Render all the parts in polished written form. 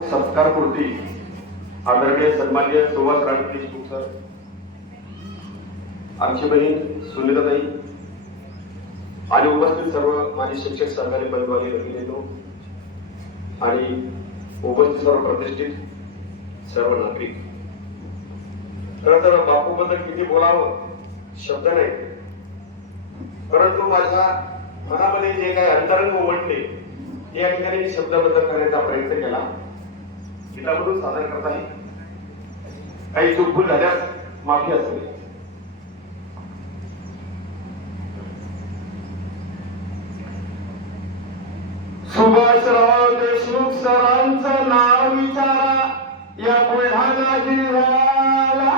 सत्कारपूर्ती आदरणीय सन्माननीय सुभाष राणे देशमुख सर, आमची बहीण सुनीताताई आणि उपस्थित सर्व माजी शिक्षक सहकारी बंधूंनी भगिनींनो आणि उपस्थित सर्व प्रतिष्ठित सर्व नागरिक, खरं तर बापूबद्दल किती बोलावं शब्द नाही, परंतु माझ्या मनामध्ये जे काही अंतरंग उमटले या ठिकाणी मी शब्दाबद्दल करण्याचा प्रयत्न केला. गीतामधून सादर करत आहे. काही चूक झाल्यास माफी असेल. सुभाषराव देशमुख सरांचं नाव विचारा या बुलढाणा जिल्ह्याला.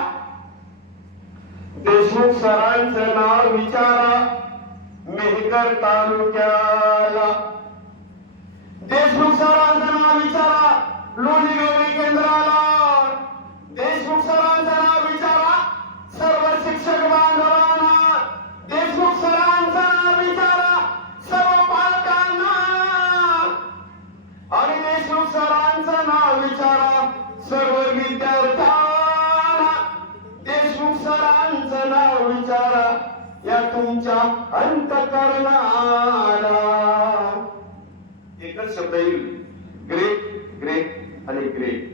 देशमुख सरांचं नाव विचारा मेहकर तालुक्याला. देशमुख सरांचं नाव विचारा लोणीगौरी केंद्राला. देशमुख सरांचं नाव विचारा सर्व शिक्षक बांधवांना. देशमुख सरांचं नाव विचारा सर्व पालकांना. आणि देशमुख सरांचं नाव विचारा सर्व विद्यार्थ्यांना. देशमुख सरांचं नाव विचारा या तुमच्या अंतःकरणाला. एकच शब्द येईल, ग्रेट ग्रेट आणि ग्रेट.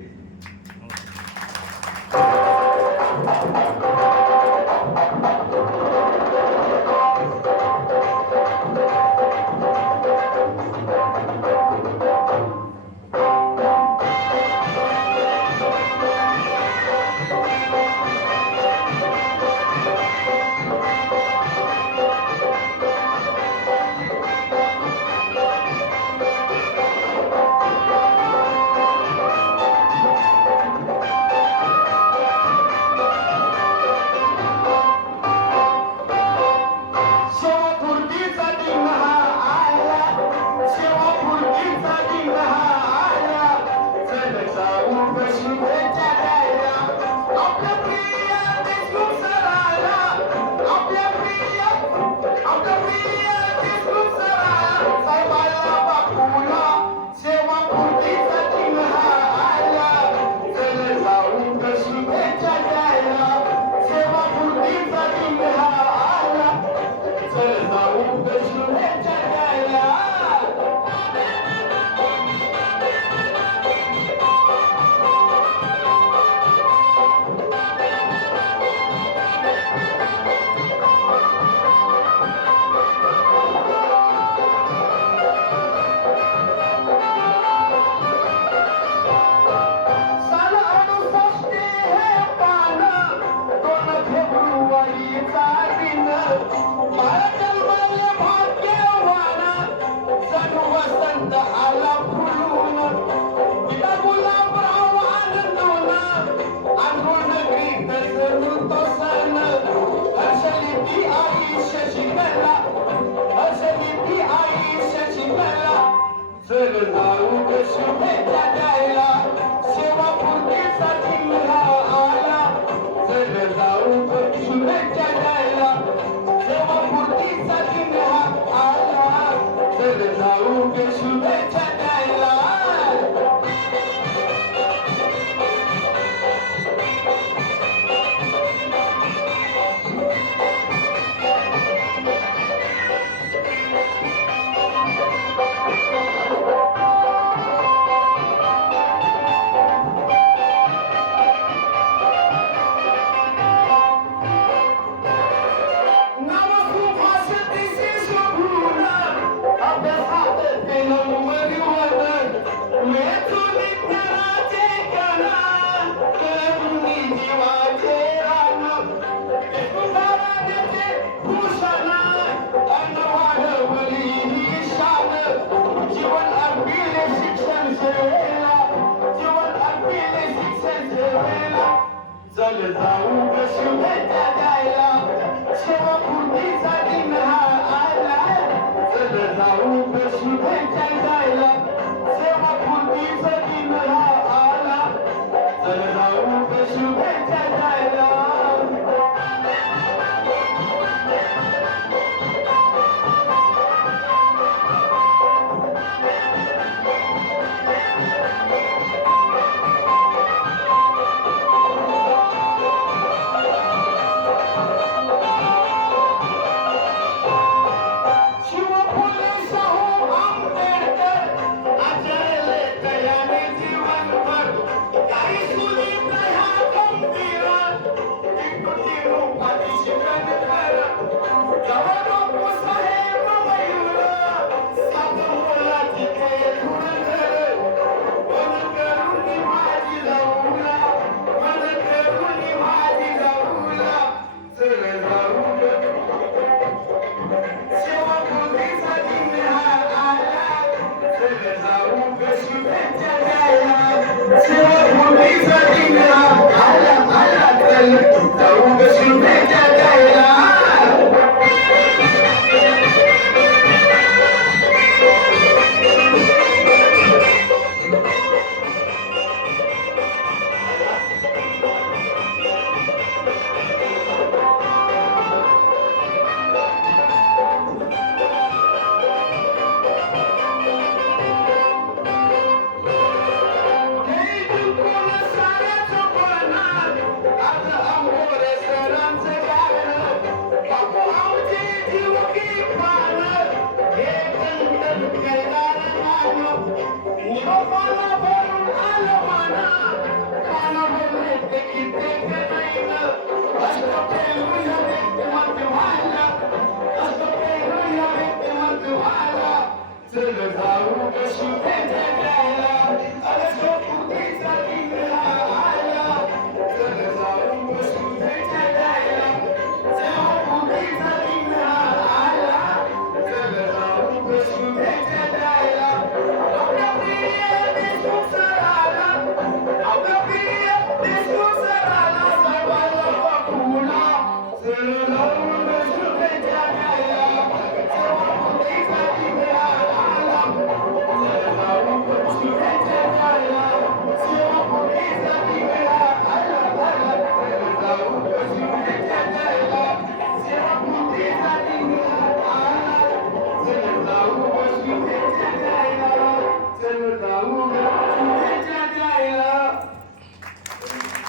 उग शुभेच्छा द्यायला